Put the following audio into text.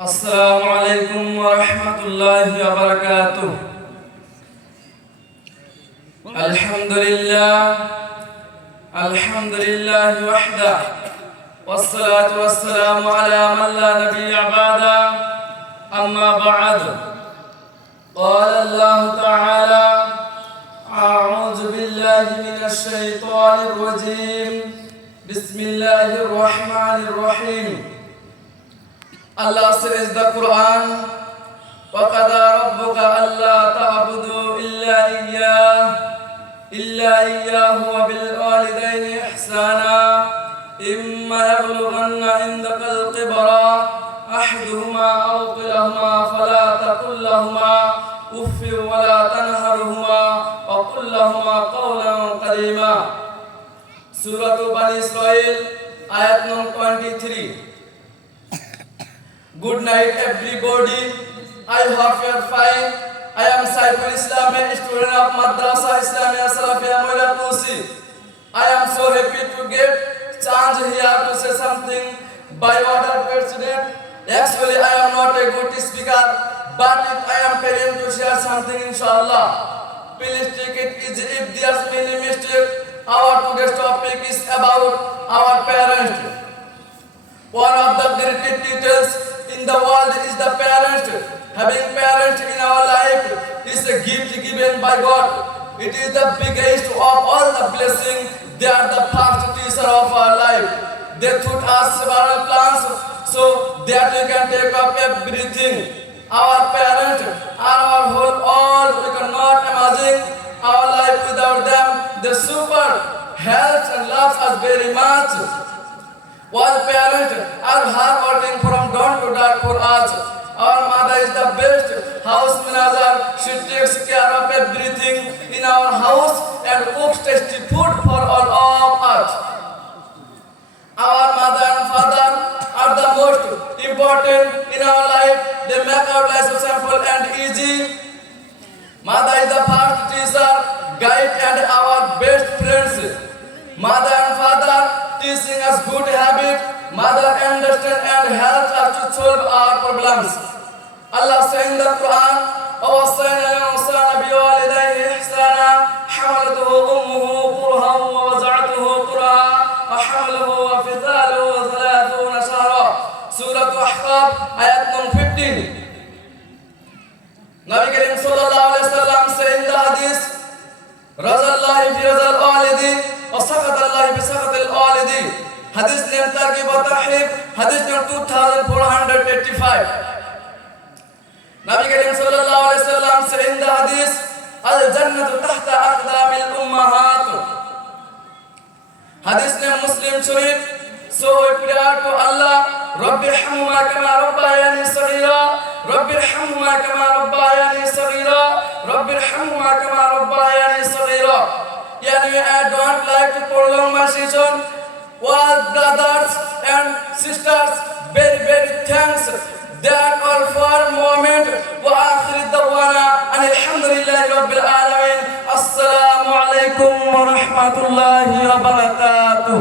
السلام عليكم ورحمة الله وبركاته. الحمد لله وحده والصلاة والسلام على من لا نبي بعده. أما بعد، قال الله تعالى: أعوذ بالله من الشيطان الرجيم. بسم الله الرحمن الرحيم. Allah says in the Quran, وَقَضَى رَبُّكَ أَلَّا تَعْبُدُوا إِلَّا إِيَّاهُ وَبِالْوَالِدَيْنِ إِحْسَانًا إِمَّا يَبْلُغَنَّ عِندَكَ الْكِبَرَ أَحَدُهُمَا أَوْ كِلَاهُمَا فَلَا تَقُل لَّهُمَا أُفٍّ وَلَا تَنْهَرْهُمَا وَقُل لَّهُمَا قَوْلًا كَرِيمًا. Surah Bani Israel, ayat number 23. Good night, everybody. I hope you are fine. I am Saiful Islam, a student of Madrasa Islamia Salafia Moila Tusi. I am so happy to get chance here to say something by order president. Actually, I am not a good speaker, but if I am planning to share something, inshallah, please take it easy if there's any mistake. Our today's topic is about our parents. One of the greatest titles in the world is the parent. Having parents in our life is a gift given by God. It is the biggest of all the blessings. They are the first teacher of our life. They taught us several plans so that we can take up everything. Our parents are our whole all. We cannot imagine our life without them. They super help and love us very much. While parents are hard working from dawn to dark for us, our mother is the best house manager. She takes care of everything in our house and cooks tasty food for all of us. Our mother and father are the most important in our life. They make our life so simple and easy. Mother is the first teacher, guide, and our best friends. Mother and father teaching us good habit. Mother understand and help us to solve our problems. Allah says in the Quran, وَوَصَّيْنَا الْإِنسَانَ بِوَالِدَيْهِ إِحْسَانًا حَمَلَتْهُ أُمُّهُ كُرْهًا وَوَضَعَتْهُ كُرْهًا وَحَمْلُهُ وَفِصَالُهُ 30 شهرا. Surah Ahqaf, ayat number 15. Nabi Karim sallallahu alaihi wasallam says in the hadith, Razallahi fi razal walidi wa saqatallahi fi saqatil walidi. Hadith name Targhib wa Tarhib, hadith number 2485. Nabi Karim sallallahu alaihi wasallam says in the hadith, al-jannatu tahta aqdamil ummahat. Hadith name Muslim Sharif. So we pray to Allah, Rabbi irhamhuma kama rabbayani saghira, Rabbi irhamhuma kama rabbayani saghira, Rabbi irhamhuma kama rabbayani saghira. Yani I don't like to prolong my session. All brothers and sisters, very thanks. That all for a moment. Wa akhir dawana and alhamdulillahi rabbil alamin. Assalamu alaikum wa rahmatullahi wa barakatuh.